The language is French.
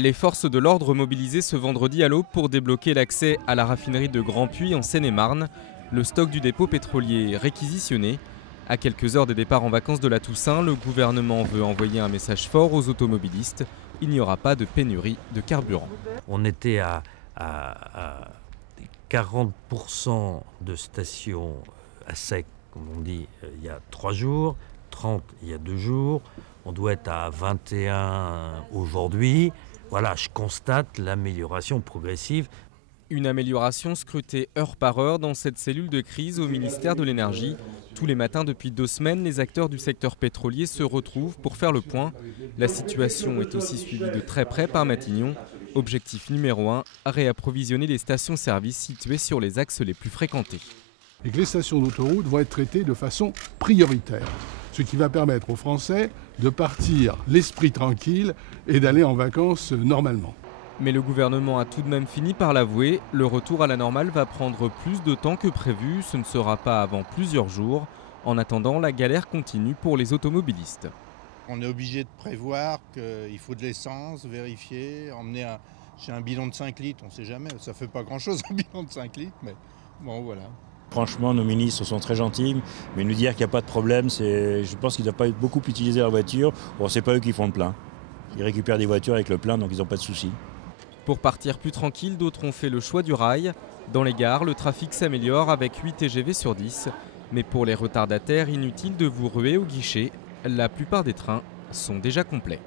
Les forces de l'ordre mobilisées ce vendredi à l'aube pour débloquer l'accès à la raffinerie de Grand-Puy en Seine-et-Marne. Le stock du dépôt pétrolier est réquisitionné. À quelques heures des départs en vacances de la Toussaint, le gouvernement veut envoyer un message fort aux automobilistes. Il n'y aura pas de pénurie de carburant. On était à 40% de stations à sec, comme on dit, il y a 3 jours, 30 il y a 2 jours. On doit être à 21 aujourd'hui. Voilà, je constate l'amélioration progressive. Une amélioration scrutée heure par heure dans cette cellule de crise au ministère de l'Énergie. Tous les matins depuis 2 semaines, les acteurs du secteur pétrolier se retrouvent pour faire le point. La situation est aussi suivie de très près par Matignon. Objectif numéro 1, réapprovisionner les stations-service situées sur les axes les plus fréquentés. Et que les stations d'autoroute vont être traitées de façon prioritaire, ce qui va permettre aux Français de partir l'esprit tranquille et d'aller en vacances normalement. Mais le gouvernement a tout de même fini par l'avouer, le retour à la normale va prendre plus de temps que prévu, ce ne sera pas avant plusieurs jours. En attendant, la galère continue pour les automobilistes. On est obligé de prévoir qu'il faut de l'essence, vérifier, emmener chez un bidon de 5 litres, on ne sait jamais, ça ne fait pas grand-chose un bidon de 5 litres, mais bon voilà. Franchement, nos ministres sont très gentils, mais nous dire qu'il n'y a pas de problème, je pense qu'ils ne doivent pas beaucoup utiliser leur voiture. Bon, c'est pas eux qui font le plein. Ils récupèrent des voitures avec le plein, donc ils n'ont pas de soucis. Pour partir plus tranquille, d'autres ont fait le choix du rail. Dans les gares, le trafic s'améliore avec 8 TGV sur 10. Mais pour les retardataires, inutile de vous ruer au guichet. La plupart des trains sont déjà complets.